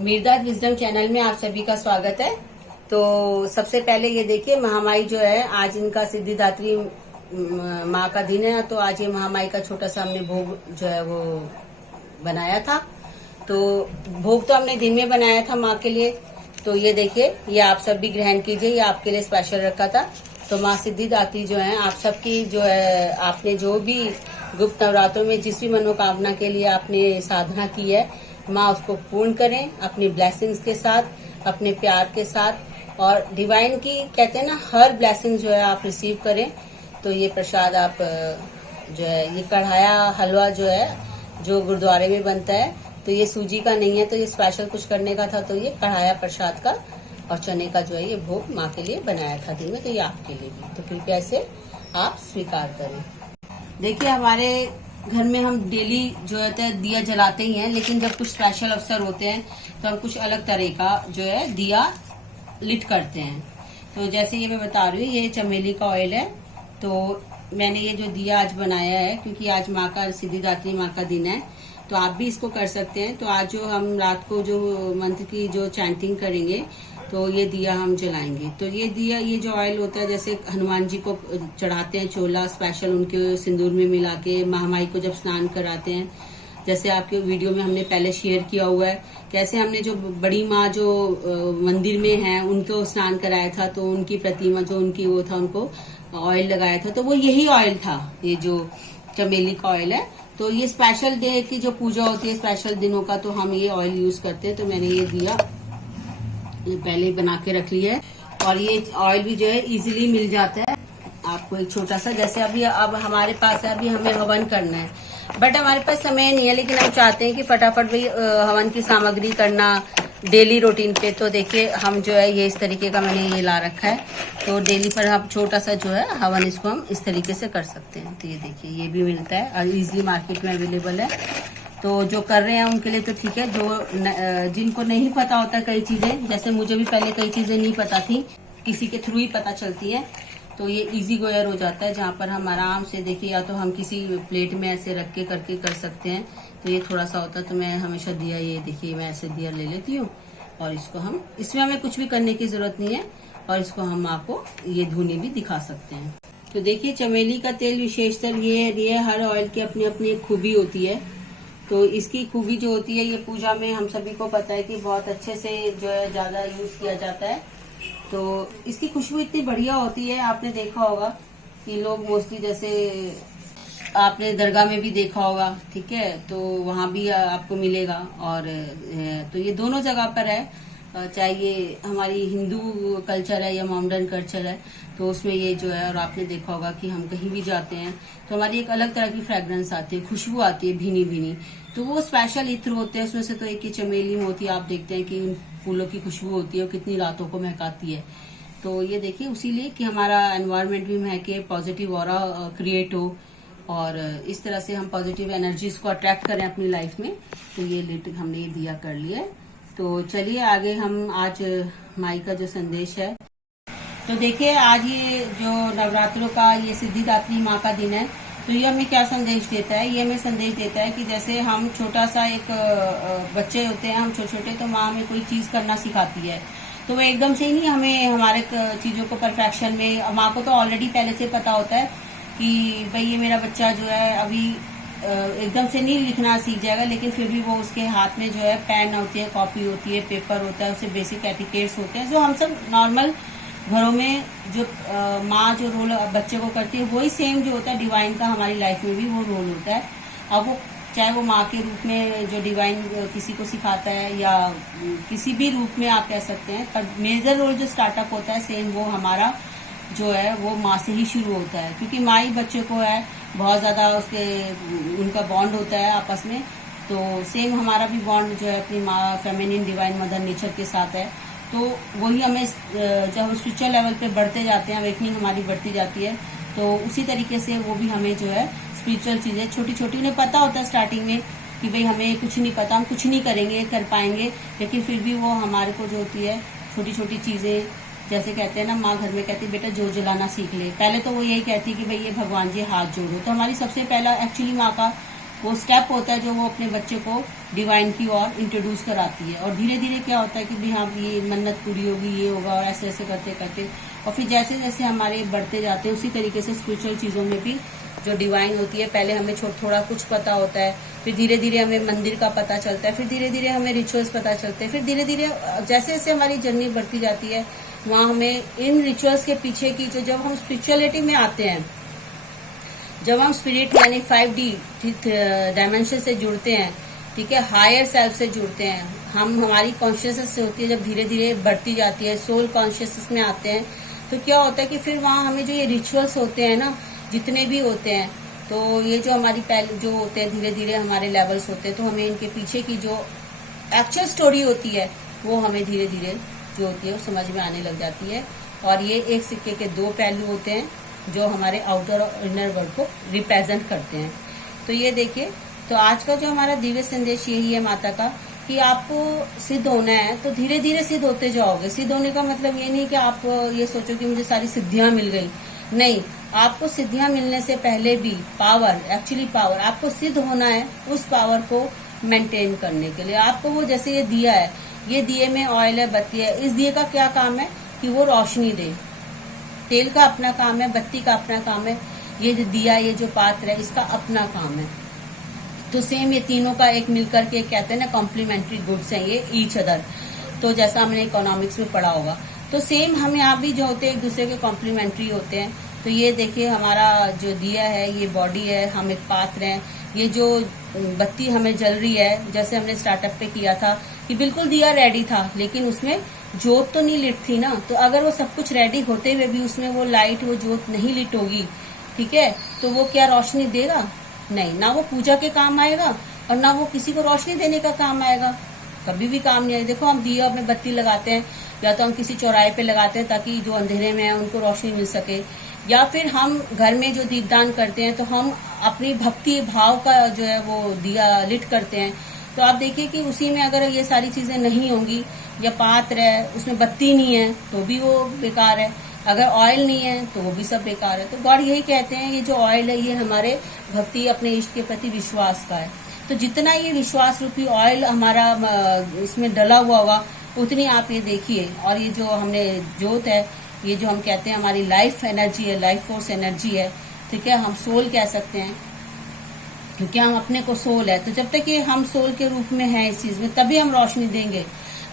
मीरदाद wisdom channel में आप सभी का स्वागत है। तो सबसे पहले ये देखिए, महामाई जो है, आज इनका सिद्धिदात्री माँ का दिन है। तो आज ये महामाई का छोटा सा हमने भोग जो है वो बनाया था। तो भोग तो हमने दिन में बनाया था माँ के लिए। तो ये देखिए, ये आप सब भी ग्रहण कीजिए, ये आपके लिए स्पेशल रखा था। तो माँ सिद्धिदात्री जो है, आप सबकी जो है, आपने जो भी गुप्त नवरात्रों में जिस भी मनोकामना के लिए आपने साधना की है, माँ उसको पूर्ण करें अपनी ब्लेसिंग्स के साथ, अपने प्यार के साथ। और डिवाइन की कहते हैं ना, हर ब्लेसिंग जो है आप रिसीव करें। तो ये प्रसाद आप जो है, ये कढ़ाया हलवा जो है, जो गुरुद्वारे में बनता है, तो ये सूजी का नहीं है, तो ये स्पेशल कुछ करने का था। तो ये कढ़ाया प्रसाद का और चने का जो है, ये भोग माँ के लिए बनाया था दिन में। तो ये आपके लिए भी, तो कृपया इसे आप स्वीकार करें। देखिए, हमारे घर में हम डेली जो है दिया जलाते ही हैं, लेकिन जब कुछ स्पेशल अवसर होते हैं तो हम कुछ अलग तरह का जो है दिया लिट करते हैं। तो जैसे ये मैं बता रही हूँ, ये चमेली का ऑयल है। तो मैंने ये जो दिया आज बनाया है, क्योंकि आज माँ का, सिद्धिदात्री माँ का दिन है, तो आप भी इसको कर सकते हैं। तो आज जो हम रात को जो मंत्र की जो चैंटिंग करेंगे, तो ये दिया हम जलाएंगे। तो ये दिया, ये जो ऑयल होता है, जैसे हनुमान जी को चढ़ाते हैं चोला स्पेशल, उनके सिंदूर में मिला के महामाई को जब स्नान कराते हैं, जैसे आपके वीडियो में हमने पहले शेयर किया हुआ है, कैसे हमने जो बड़ी माँ जो मंदिर में है उनको स्नान कराया था, तो उनकी प्रतिमा जो उनकी वो था, उनको ऑयल लगाया था। तो वो यही ऑयल था, ये जो चमेली का ऑयल है। तो ये स्पेशल डे की जो पूजा होती है, स्पेशल दिनों का, तो हम ये ऑयल यूज करते हैं। तो मैंने ये दिया ये पहले बना के रख लिया है। और ये ऑयल भी जो है इजीली मिल जाता है आपको, एक छोटा सा। जैसे अभी अब हमारे पास है, अभी हमें हवन करना है, बट हमारे पास समय नहीं है, लेकिन हम चाहते हैं कि फटाफट भी हवन की सामग्री करना डेली रूटीन पे। तो देखिए, हम जो है ये इस तरीके का मैंने ये ला रखा है। तो डेली पर हम छोटा सा जो है हवन, इसको हम इस तरीके से कर सकते हैं। तो ये देखिए, ये भी मिलता है और इजीली मार्केट में अवेलेबल है। तो जो कर रहे हैं उनके लिए तो ठीक है, जो जिनको नहीं पता होता कई चीजें, जैसे मुझे भी पहले कई चीजें नहीं पता थी, किसी के थ्रू ही पता चलती है, तो ये इजी गोयर हो जाता है, जहाँ पर हम आराम से देखिए, या तो हम किसी प्लेट में ऐसे रख के करके कर सकते हैं। तो ये थोड़ा सा होता है, तो मैं हमेशा दिया, ये देखिए मैं ऐसे दिया ले लेती हूँ, और इसको हम, इसमें हमें कुछ भी करने की जरूरत नहीं है, और इसको हम आपको ये धुनी भी दिखा सकते हैं। तो देखिए, चमेली का तेल विशेषतर ये हर ऑयल की अपनी अपनी एक खूबी होती है। तो इसकी खूबी जो होती है, ये पूजा में हम सभी को पता है कि बहुत अच्छे से जो है ज्यादा यूज किया जाता है। तो इसकी खुशबू इतनी बढ़िया होती है, आपने देखा होगा कि लोग मोस्टली, जैसे आपने दरगाह में भी देखा होगा, ठीक है, तो वहां भी आपको मिलेगा। और तो ये दोनों जगह पर है, चाहे ये हमारी हिंदू कल्चर है या मॉडर्न कल्चर है, तो उसमें ये जो है। और आपने देखा होगा कि हम कहीं भी जाते हैं तो हमारी एक अलग तरह की फ्रेग्रेंस आती है, खुशबू आती है भीनी भीनी। तो वो स्पेशल इत्र होते हैं, उसमें से तो एक ही चमेली में होती है। आप देखते हैं कि उन फूलों की खुशबू होती है, वो कितनी रातों को महकाती है। तो ये देखिए, उसीलिए कि हमारा एनवायरमेंट भी महके, पॉजिटिव ऑरा क्रिएट हो, और इस तरह से हम पॉजिटिव एनर्जीज को अट्रैक्ट करें अपनी लाइफ में। तो ये लिट हमने ये दिया कर लिया है। तो चलिए आगे हम आज माई का जो संदेश है, तो देखिए, आज ये जो नवरात्रों का ये सिद्धिदात्री माँ का दिन है, तो ये हमें क्या संदेश देता है? ये हमें संदेश देता है कि जैसे हम छोटा सा एक बच्चे होते हैं, हम छोटे छोटे, तो माँ हमें कोई चीज करना सिखाती है। तो वो एकदम से ही नहीं हमें हमारे चीजों को परफेक्शन में, माँ को तो ऑलरेडी पहले से पता होता है कि भाई ये मेरा बच्चा जो है अभी एकदम से नहीं लिखना सीख जाएगा, लेकिन फिर भी वो उसके हाथ में जो है पेन होती है, कॉपी होती है, पेपर होता है, उससे बेसिक एटिकेट्स होते हैं, जो हम सब नॉर्मल घरों में जो माँ जो रोल बच्चे को करती है, वही सेम जो होता है डिवाइन का हमारी लाइफ में भी वो रोल होता है। अब वो चाहे वो माँ के रूप में जो डिवाइन किसी को सिखाता है, या किसी भी रूप में आप कह सकते हैं, पर मेजर रोल जो स्टार्टअप होता है, सेम वो हमारा जो है वो माँ से ही शुरू होता है, क्योंकि माँ ही बच्चे को है बहुत ज्यादा उसके उनका बॉन्ड होता है आपस में। तो सेम हमारा भी बॉन्ड जो है अपनी माँ, फेमिनिन डिवाइन मदर नेचर के साथ है। तो वही हमें, जब हम स्पिरिचुअल लेवल पे बढ़ते जाते हैं, अवेकनिंग हमारी बढ़ती जाती है, तो उसी तरीके से वो भी हमें जो है स्पिरिचुअल चीजें छोटी छोटी, उन्हें पता होता है स्टार्टिंग में कि भाई हमें कुछ नहीं पता, हम कुछ नहीं करेंगे, कर पाएंगे, लेकिन फिर भी वो हमारे को जो होती है छोटी छोटी चीजें, जैसे कहते हैं ना, माँ घर में कहती है बेटा जो जलाना सीख ले। पहले तो वो यही कहती है कि भाई ये भगवान जी हाथ जोड़ो। तो हमारी सबसे पहला एक्चुअली माँ का वो स्टेप होता है जो वो अपने बच्चे को डिवाइन की ओर इंट्रोड्यूस कराती है। और धीरे धीरे क्या होता है कि भी हाँ ये मन्नत पूरी होगी, ये होगा, और ऐसे ऐसे करते करते और फिर जैसे जैसे हमारे बढ़ते जाते हैं उसी तरीके से स्पिरिचुअल चीजों में भी जो डिवाइन होती है, पहले हमें थोड़ा कुछ पता होता है, फिर धीरे धीरे हमें मंदिर का पता चलता है, फिर धीरे धीरे हमें रिचुअल्स पता चलते हैं, फिर धीरे धीरे जैसे जैसे हमारी जर्नी बढ़ती जाती है वहां हमें इन रिचुअल्स के पीछे की जो, जब हम स्पिरिचुअलिटी में आते हैं, जब हम स्पिरिट यानी 5D डायमेंशन से जुड़ते हैं, ठीक है, हायर सेल्फ से जुड़ते हैं, हम हमारी कॉन्शियसनेस से होती है, जब धीरे धीरे बढ़ती जाती है, सोल कॉन्शियसनेस में आते हैं, तो क्या होता है कि फिर वहां हमें जो ये रिचुअल्स होते हैं ना, जितने भी होते हैं, तो ये जो हमारी पहले जो होते हैं धीरे धीरे हमारे लेवल्स होते हैं, तो हमें इनके पीछे की जो एक्चुअल स्टोरी होती है वो हमें धीरे धीरे जो होती है वो समझ में आने लग जाती है। और ये एक सिक्के के दो पहलू होते हैं जो हमारे आउटर और इनर वर्ल्ड को रिप्रेजेंट करते हैं। तो ये देखिए, तो आज का जो हमारा दिव्य संदेश यही है माता का कि आपको सिद्ध होना है तो धीरे धीरे सिद्ध होते जाओगे। सिद्ध होने का मतलब ये नहीं कि आप ये सोचो कि मुझे सारी सिद्धियां मिल गई, नहीं, आपको सिद्धियां मिलने से पहले भी पावर, एक्चुअली पावर, आपको सिद्ध होना है उस पावर को मेंटेन करने के लिए। आपको वो, जैसे ये दिया है, ये दिए में ऑयल है, बत्ती है, इस दिए का क्या काम है कि वो रोशनी दे। तेल का अपना काम है, बत्ती का अपना काम है, ये जो दिया, ये जो पात्र है, इसका अपना काम है। तो सेम ये तीनों का एक मिलकर के कहते हैं ना, कॉम्प्लीमेंट्री गुड्स हैं ये ईच अदर। तो जैसा हमने इकोनॉमिक्स में पढ़ा होगा, तो सेम हम यहाँ भी जो होते हैं एक दूसरे के कॉम्प्लीमेंट्री होते हैं। तो ये देखिए, हमारा जो दिया है ये बॉडी है, हम एक पात्र हैं। ये जो बत्ती हमें जल रही है, जैसे हमने स्टार्टअप पे किया था कि बिल्कुल दिया रेडी था, लेकिन उसमें जोत तो नहीं लिट थी ना। तो अगर वो सब कुछ रेडी होते हुए भी उसमें वो लाइट, वो जोत नहीं लिट होगी, ठीक है, तो वो क्या रोशनी देगा? नहीं, ना वो पूजा के काम आएगा और ना वो किसी को रोशनी देने का काम आएगा, कभी भी काम नहीं आएगा। देखो, हम दिया में बत्ती लगाते हैं, या तो हम किसी चौराहे पे लगाते हैं ताकि जो अंधेरे में है उनको रोशनी मिल सके, या फिर हम घर में जो दीपदान करते हैं तो हम अपनी भक्ति भाव का जो है वो दिया लिट करते हैं। तो आप देखिए कि उसी में अगर ये सारी चीजें नहीं होंगी, या पात्र है उसमें बत्ती नहीं है तो भी वो बेकार है, अगर ऑयल नहीं है तो वो भी सब बेकार है। तो गॉड यही कहते हैं, ये जो ऑयल है ये हमारे भक्ति, अपने इष्ट के प्रति विश्वास का है। तो जितना ये विश्वास रूपी ऑयल हमारा इसमें डला हुआ होगा, उतनी आप ये देखिए। और ये जो हमने जोत है, ये जो हम कहते हैं हमारी लाइफ एनर्जी है, लाइफ फोर्स एनर्जी है, ठीक है, हम सोल कह सकते हैं क्योंकि हम अपने को सोल है। तो जब तक ये हम सोल के रूप में है इस चीज में, तभी हम रोशनी देंगे।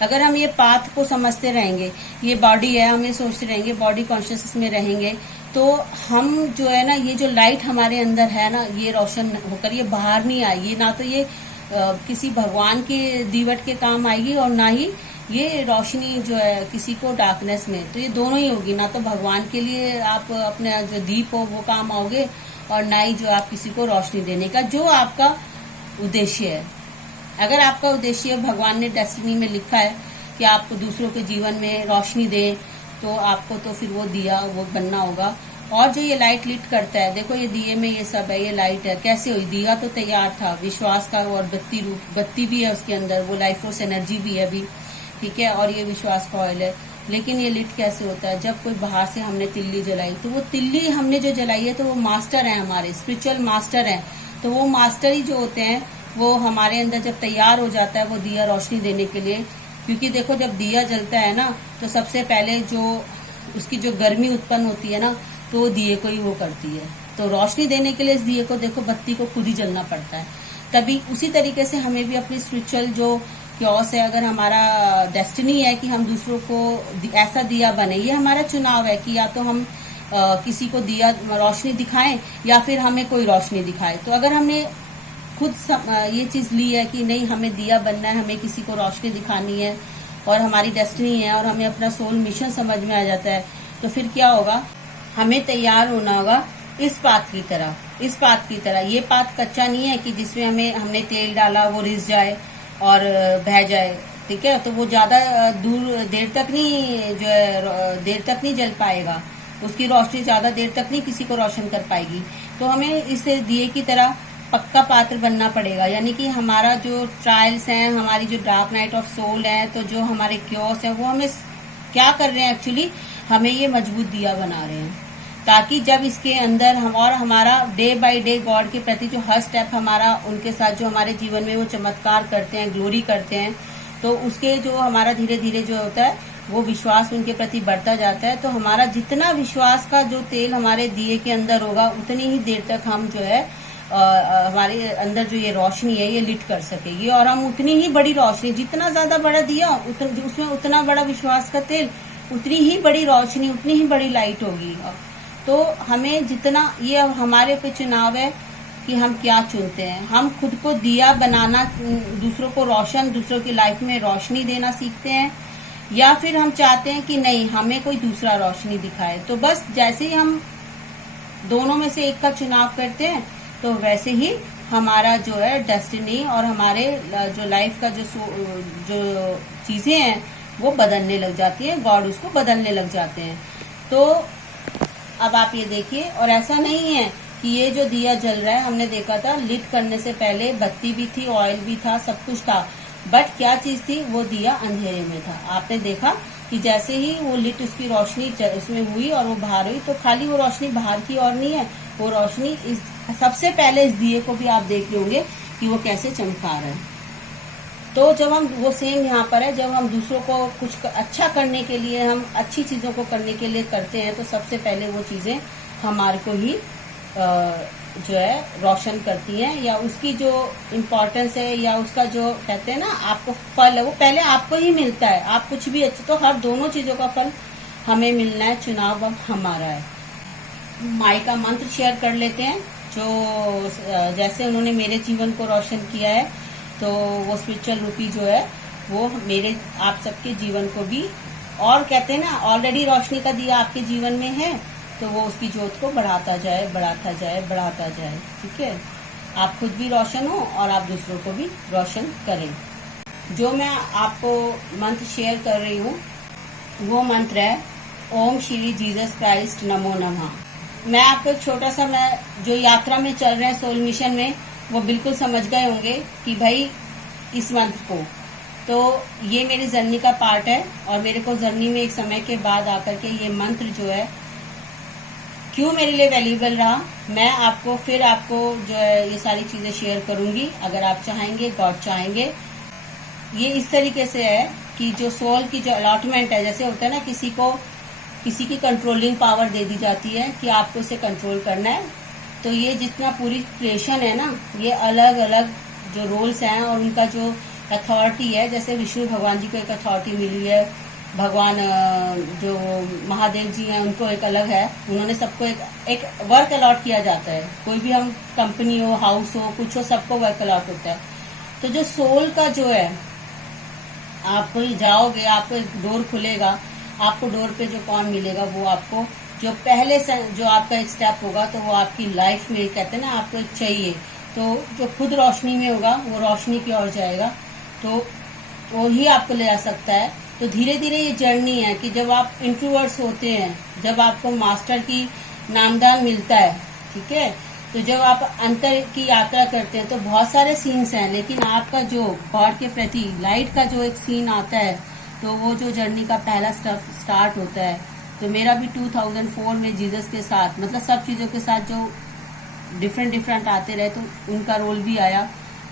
अगर हम ये पाथ को समझते रहेंगे, ये बॉडी है, हम ये सोचते रहेंगे, बॉडी कॉन्शियसनेस में रहेंगे, तो हम जो है ना, ये जो लाइट हमारे अंदर है ना, ये रोशन होकर ये बाहर नहीं आएगी, ना तो ये किसी भगवान के दीवट के काम आएगी और ना ही ये रोशनी जो है किसी को डार्कनेस में। तो ये दोनों ही होगी, ना तो भगवान के लिए आप अपना जो दीप हो वो काम आओगे, और ना ही जो आप किसी को रोशनी देने का जो आपका उद्देश्य है। अगर आपका उद्देश्य भगवान ने डेस्टिनी में लिखा है कि आपको दूसरों के जीवन में रोशनी दे, तो आपको तो फिर वो दिया वो बनना होगा। और जो ये लाइट लिट करता है, देखो ये दिए में ये सब है, ये लाइट है, कैसे हुई? दिया तो तैयार था विश्वास का, और बत्ती रूप बत्ती भी है उसके अंदर, वो लाइफ फोर्स एनर्जी भी है अभी, ठीक है, और ये विश्वास का ऑयल है। लेकिन ये लिट कैसे होता है? जब कोई बाहर से हमने तिल्ली जलाई, तो वो तिल्ली हमने जो जलाई है, तो वो मास्टर है, हमारे स्पिरिचुअल मास्टर है। तो वो मास्टर ही जो होते हैं वो हमारे अंदर जब तैयार हो जाता है वो दिया रोशनी देने के लिए, क्योंकि देखो जब दिया जलता है ना, तो सबसे पहले जो उसकी जो गर्मी उत्पन्न होती है ना, तो वो दिए को ही वो करती है। तो रोशनी देने के लिए इस दिए को, देखो बत्ती को खुद ही जलना पड़ता है। तभी उसी तरीके से हमें भी अपनी स्पिरिचुअल जो क्योस है, अगर हमारा डेस्टिनी है कि हम दूसरों को ऐसा दिया बने, ये हमारा चुनाव है कि या तो हम किसी को दिया रोशनी दिखाएं या फिर हमें कोई रोशनी दिखाए। तो अगर हमने खुद ये चीज ली है कि नहीं हमें दिया बनना है, हमें किसी को रोशनी दिखानी है और हमारी डेस्टिनी है, और हमें अपना सोल मिशन समझ में आ जाता है, तो फिर क्या होगा? हमें तैयार होना होगा इस पाथ की तरह, इस पाथ की तरह। ये पाथ कच्चा नहीं है कि जिसमें हमने तेल डाला वो रिस जाए और बह जाए, ठीक है, तो वो ज्यादा देर तक नहीं जल पाएगा, उसकी रोशनी ज्यादा देर तक नहीं किसी को रोशन कर पाएगी। तो हमें इस दिए की तरह पक्का पात्र बनना पड़ेगा, यानी कि हमारा जो ट्रायल्स हैं, हमारी जो डार्क नाइट ऑफ सोल है, तो जो हमारे क्योस है वो हमें क्या कर रहे हैं? एक्चुअली हमें ये मजबूत दिया बना रहे हैं। ताकि जब इसके अंदर हम और हमारा डे बाय डे गॉड के प्रति जो हर स्टेप हमारा उनके साथ जो हमारे जीवन में वो चमत्कार करते हैं, ग्लोरी करते हैं, तो उसके जो हमारा धीरे धीरे जो होता है वो विश्वास उनके प्रति बढ़ता जाता है। तो हमारा जितना विश्वास का जो तेल हमारे दिए के अंदर होगा उतनी ही देर तक हम जो है हमारे अंदर जो ये रोशनी है ये लिट कर सकेगी, और हम उतनी ही बड़ी रोशनी, जितना ज्यादा बड़ा दिया उसमें उतना बड़ा विश्वास का तेल, उतनी ही बड़ी रोशनी, उतनी ही बड़ी लाइट होगी। तो हमें जितना, ये हमारे पे चुनाव है कि हम क्या चुनते हैं। हम खुद को दिया बनाना, दूसरों को रोशन, दूसरों की लाइफ में रोशनी देना सीखते हैं, या फिर हम चाहते हैं कि नहीं हमें कोई दूसरा रोशनी दिखाए। तो बस जैसे ही हम दोनों में से एक का चुनाव करते हैं तो वैसे ही हमारा जो है डेस्टिनी और हमारे जो लाइफ का जो चीजें हैं वो बदलने लग जाती है, गॉड उसको बदलने लग जाते हैं। तो अब आप ये देखिए, और ऐसा नहीं है कि ये जो दिया जल रहा है, हमने देखा था लिट करने से पहले बत्ती भी थी, ऑयल भी था, सब कुछ था, बट क्या चीज थी, वो दिया अंधेरे में था। आपने देखा कि जैसे ही वो लिट, उसकी रोशनी उसमें हुई और वो बाहर हुई, तो खाली वो रोशनी बाहर की और नहीं है, वो रोशनी इस सबसे पहले इस दिए को भी आप देख होंगे कि वो कैसे चमका रहा है। तो जब हम, वो सेम यहाँ पर है, जब हम दूसरों को कुछ अच्छा करने के लिए, हम अच्छी चीजों को करने के लिए करते हैं, तो सबसे पहले वो चीजें हमारे को ही जो है रोशन करती हैं, या उसकी जो इम्पोर्टेंस है, या उसका जो कहते हैं ना आपको फल है, वो पहले आपको ही मिलता है। आप कुछ भी अच्छा, तो हर दोनों चीजों का फल हमें मिलना है, चुनाव अब हमारा है। माई का मंत्र शेयर कर लेते हैं, जो जैसे उन्होंने मेरे जीवन को रोशन किया है, तो वो स्पिरिचुअल रूपी जो है वो मेरे आप सबके जीवन को भी, और कहते हैं ना ऑलरेडी रोशनी का दिया आपके जीवन में है, तो वो उसकी ज्योत को बढ़ाता जाए, बढ़ाता जाए, बढ़ाता जाए। ठीक है, आप खुद भी रोशन हो और आप दूसरों को भी रोशन करें। जो मैं आपको मंत्र शेयर कर रही हूँ वो मंत्र है ओम श्री जीसस क्राइस्ट नमो नमः। मैं आपको एक छोटा सा, मैं जो यात्रा में चल रहे हैं सोल मिशन में, वो बिल्कुल समझ गए होंगे कि भाई इस मंत्र को, तो ये मेरी जर्नी का पार्ट है, और मेरे को जर्नी में एक समय के बाद आकर के ये मंत्र जो है क्यों मेरे लिए वैल्यूएबल रहा, मैं आपको फिर आपको जो है ये सारी चीजें शेयर करूंगी, अगर आप चाहेंगे, गॉड चाहेंगे। ये इस तरीके से है कि जो सोल की जो अलॉटमेंट है, जैसे होता है ना किसी की कंट्रोलिंग पावर दे दी जाती है कि आपको इसे कंट्रोल करना है, तो ये जितना पूरी क्रिएशन है ना, ये अलग अलग जो रोल्स हैं और उनका जो अथॉरिटी है, जैसे विष्णु भगवान जी को एक अथॉरिटी मिली है, भगवान जो महादेव जी हैं उनको एक अलग है, उन्होंने सबको एक वर्क अलॉट किया जाता है। कोई भी हम कंपनी हो, हाउस हो, कुछ हो, सबको वर्क अलॉट होता है। तो जो सोल का जो है, आप कोई जाओगे, आपको एक डोर खुलेगा, आपको डोर पे जो कौन मिलेगा, वो आपको जो पहले से जो आपका एक स्टेप होगा, तो वो आपकी लाइफ में कहते हैं ना आपको एक चाहिए, तो जो खुद रोशनी में होगा वो रोशनी की ओर जाएगा, तो वो ही आपको ले जा सकता है। तो धीरे धीरे ये जर्नी है कि जब आप इंट्रोवर्ट्स होते हैं, जब आपको मास्टर की नामदान मिलता है, ठीक है, तो जब आप अंतर की यात्रा करते हैं तो बहुत सारे सीन्स हैं, लेकिन आपका जो गॉड के प्रति लाइट का जो एक सीन आता है, तो वो जो जर्नी का पहला स्टार्ट होता है। तो मेरा भी 2004 में जीसस के साथ, मतलब सब चीजों के साथ जो डिफरेंट आते रहे, तो उनका रोल भी आया।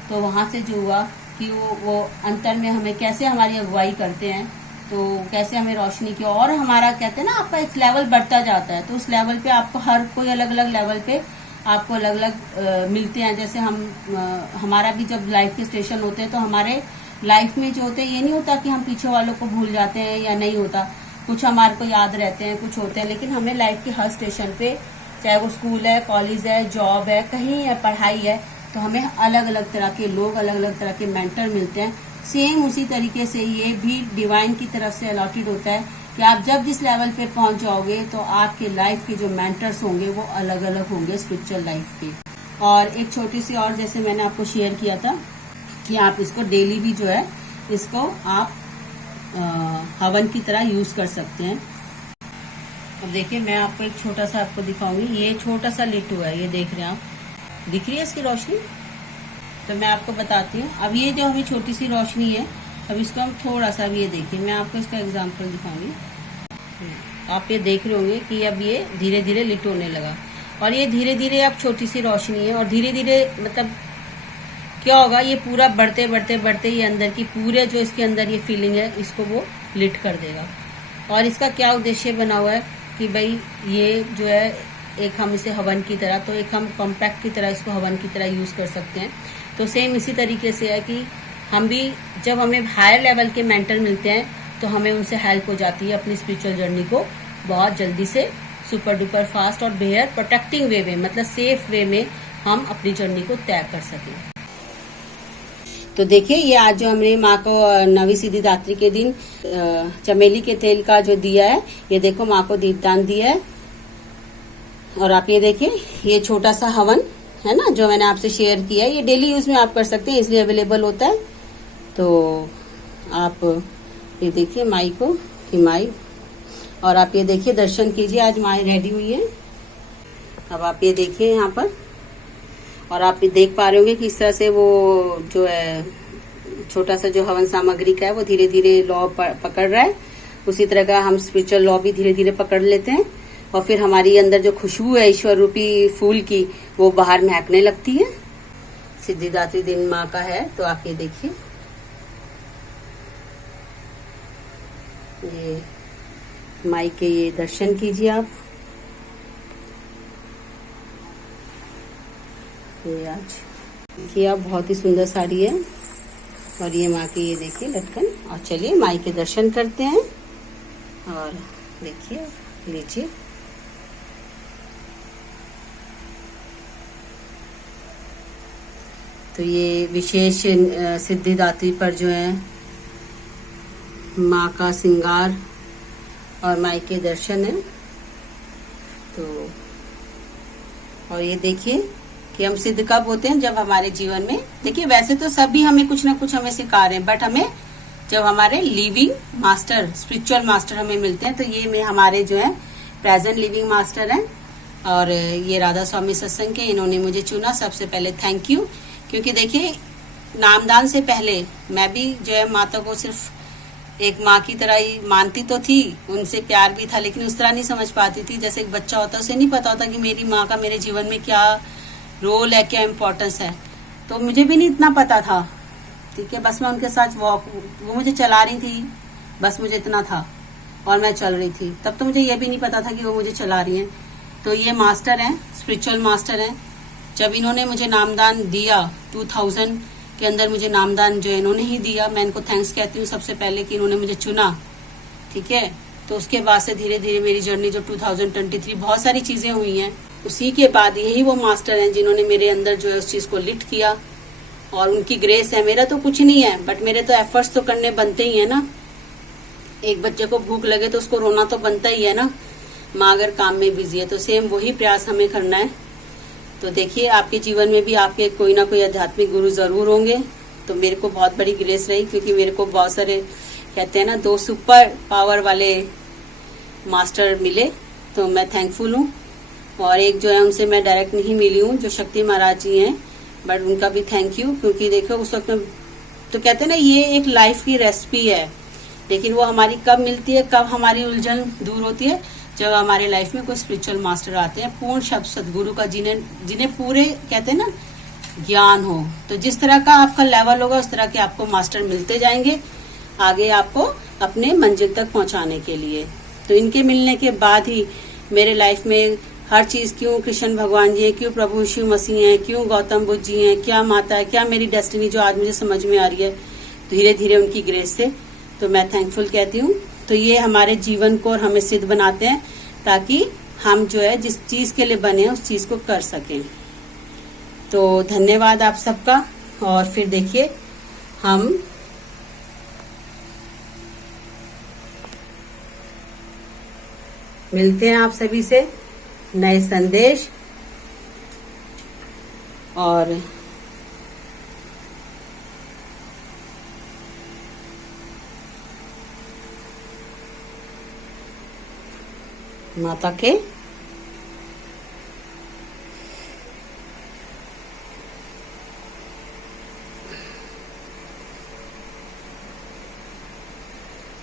तो वहां से जो हुआ कि वो अंतर में हमें कैसे हमारी अगुवाई करते हैं, तो कैसे हमें रोशनी की, और हमारा कहते हैं ना आपका एक लेवल बढ़ता जाता है, तो उस लेवल पे आपको हर कोई अलग अलग लेवल पे आपको अलग अलग मिलते हैं। जैसे हमारा भी जब लाइफ के स्टेशन होते हैं, तो हमारे लाइफ में जो होते हैं, ये नहीं होता कि हम पीछे वालों को भूल जाते हैं या नहीं होता, कुछ हमारे को याद रहते हैं, कुछ होते हैं, लेकिन हमें लाइफ के हर स्टेशन पे, चाहे वो स्कूल है, कॉलेज है, जॉब है, कहीं है, पढ़ाई है, तो हमें अलग अलग तरह के लोग, अलग अलग तरह के मेंटर मिलते हैं। सेम उसी तरीके से ये भी डिवाइन की तरफ से अलॉटेड होता है कि आप जब जिस लेवल पे पहुंच जाओगे, तो आपके लाइफ के जो मेंटर्स होंगे वो अलग अलग होंगे स्पिरिचुअल लाइफ के। और एक छोटी सी और, जैसे मैंने आपको शेयर किया था कि आप इसको डेली भी जो है इसको आप हवन की तरह यूज कर सकते हैं। अब देखिए, मैं आपको एक छोटा सा आपको दिखाऊंगी। ये छोटा सा लिट्टू है, ये देख रहे हैं आप, दिख रही है इसकी रोशनी? तो मैं आपको बताती हूँ। अब ये जो अभी छोटी सी रोशनी है, अब इसको हम थोड़ा सा, अब ये देखिए, मैं आपको इसका एग्जांपल दिखाऊंगी। आप ये देख रहे होंगे कि अब ये धीरे धीरे लिट होने लगा, और ये धीरे धीरे अब छोटी सी रोशनी है, और धीरे धीरे मतलब क्या होगा, ये पूरा बढ़ते बढ़ते बढ़ते ये अंदर की पूरे जो इसके अंदर ये फीलिंग है इसको वो लिट कर देगा। और इसका क्या उद्देश्य बना हुआ है कि भाई ये जो है एक हम इसे हवन की तरह, तो एक हम कॉम्पैक्ट की तरह इसको हवन की तरह यूज कर सकते हैं। तो सेम इसी तरीके से है कि हम भी जब हमें हायर लेवल के मेंटर मिलते हैं तो हमें उनसे हेल्प हो जाती है अपनी स्पिरिचुअल जर्नी को बहुत जल्दी से सुपर डुपर फास्ट और बेहद प्रोटेक्टिंग वे में, मतलब सेफ वे में हम अपनी जर्नी को तय कर सकें। तो देखिए ये आज जो हमने माँ को नवी सिद्धिदात्री के दिन चमेली के तेल का जो दिया है, ये देखो माँ को दीपदान दिया है। और आप ये देखिए ये छोटा सा हवन है ना जो मैंने आपसे शेयर किया है, ये डेली यूज में आप कर सकते हैं, इसलिए अवेलेबल होता है। तो आप ये देखिए माई को कि माई, और आप ये देखिए दर्शन कीजिए, आज माई रेडी हुई है। अब आप ये देखिए यहाँ पर, और आप ये देख पा रहे होंगे कि इस तरह से वो जो है छोटा सा जो हवन सामग्री का है वो धीरे धीरे लॉ पकड़ रहा है। उसी तरह का हम स्पिरिचुअल लॉ भी धीरे धीरे पकड़ लेते हैं, और फिर हमारी अंदर जो खुशबू है ईश्वर रूपी फूल की वो बाहर महकने लगती है। सिद्धिदात्री दिन माँ का है, तो आप ये देखिए ये माई के ये दर्शन कीजिए आप। ये आज देखिए आप बहुत ही सुंदर साड़ी है, और ये माँ की ये देखिए लटकन। और चलिए माई के दर्शन करते हैं, और देखिए लीजिए। तो ये विशेष सिद्धिदात्री पर जो है माँ का श्रृंगार और माई के दर्शन है। तो और ये देखिए कि हम सिद्ध कब होते हैं, जब हमारे जीवन में, देखिए वैसे तो सभी हमें कुछ ना कुछ हमें सिखा रहे हैं, बट हमें जब हमारे लिविंग मास्टर, स्पिरिचुअल मास्टर हमें मिलते हैं, तो ये में हमारे जो है प्रेजेंट लिविंग मास्टर हैं। और ये राधा स्वामी सत्संग के, इन्होंने मुझे चुना। सबसे पहले थैंक यू, क्योंकि देखिए नामदान से पहले मैं भी जो है माता को सिर्फ एक माँ की तरह ही मानती तो थी, उनसे प्यार भी था, लेकिन उस तरह नहीं समझ पाती थी जैसे एक बच्चा होता है, उसे नहीं पता होता कि मेरी माँ का मेरे जीवन में क्या रोल है, क्या इम्पोर्टेंस है। तो मुझे भी नहीं इतना पता था, ठीक है। बस मैं उनके साथ वो मुझे चला रही थी, बस मुझे इतना था, और मैं चल रही थी। तब तो मुझे ये भी नहीं पता था कि वो मुझे चला रही हैं। तो ये मास्टर हैं, स्पिरिचुअल मास्टर हैं। जब इन्होंने मुझे नामदान दिया 2000 के अंदर, मुझे नामदान जो इन्होंने ही दिया, मैं इनको थैंक्स कहती हूँ सबसे पहले कि इन्होंने मुझे चुना, ठीक है। तो उसके बाद से धीरे धीरे मेरी जर्नी जो 2023 बहुत सारी चीजें हुई हैं, उसी के बाद यही वो मास्टर हैं जिन्होंने मेरे अंदर जो है उस चीज को लिट किया, और उनकी ग्रेस है। मेरा तो कुछ नहीं है, बट मेरे तो एफर्ट्स तो करने बनते ही है ना। एक बच्चे को भूख लगे तो उसको रोना तो बनता ही है ना, माँ अगर काम में बिजी है, तो सेम वही प्रयास हमें करना है। तो देखिए आपके जीवन में भी आपके कोई ना कोई आध्यात्मिक गुरु जरूर होंगे। तो मेरे को बहुत बड़ी ग्रेस रही, क्योंकि मेरे को बहुत सारे कहते हैं ना 2 सुपर पावर वाले मास्टर मिले, तो मैं थैंकफुल हूँ। और एक जो है उनसे मैं डायरेक्ट नहीं मिली हूँ, जो शक्ति महाराज जी हैं, बट उनका भी थैंक यू, क्योंकि देखो उस वक्त में तो कहते हैं ना ये एक लाइफ की रेसिपी है, लेकिन वो हमारी कब मिलती है, कब हमारी उलझन दूर होती है, जब हमारे लाइफ में कोई स्पिरिचुअल मास्टर आते हैं, पूर्ण शब्द सदगुरु का, जिन्हें पूरे कहते हैं ना ज्ञान हो। तो जिस तरह का आपका लेवल होगा उस तरह के आपको मास्टर मिलते जाएंगे आगे आपको अपने मंजिल तक पहुंचाने के लिए। तो इनके मिलने के बाद ही मेरे लाइफ में हर चीज, क्यों कृष्ण भगवान जी है, क्यों प्रभु शिव मसीह हैं, क्यों गौतम बुद्ध जी हैं, क्या माता है, क्या मेरी डेस्टिनी जो आज मुझे समझ में आ रही है, धीरे धीरे उनकी ग्रेस से। तो मैं थैंकफुल कहती हूँ। तो ये हमारे जीवन को और हमें सिद्ध बनाते हैं, ताकि हम जो है जिस चीज के लिए बने हैं उस चीज को कर सकें। तो धन्यवाद आप सबका। और फिर देखिए हम मिलते हैं आप सभी से नए संदेश और माता के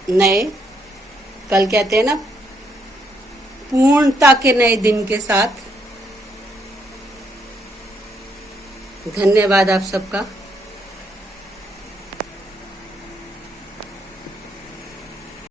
नए, कल कहते हैं ना पूर्णता के नए दिन के साथ। धन्यवाद आप सबका।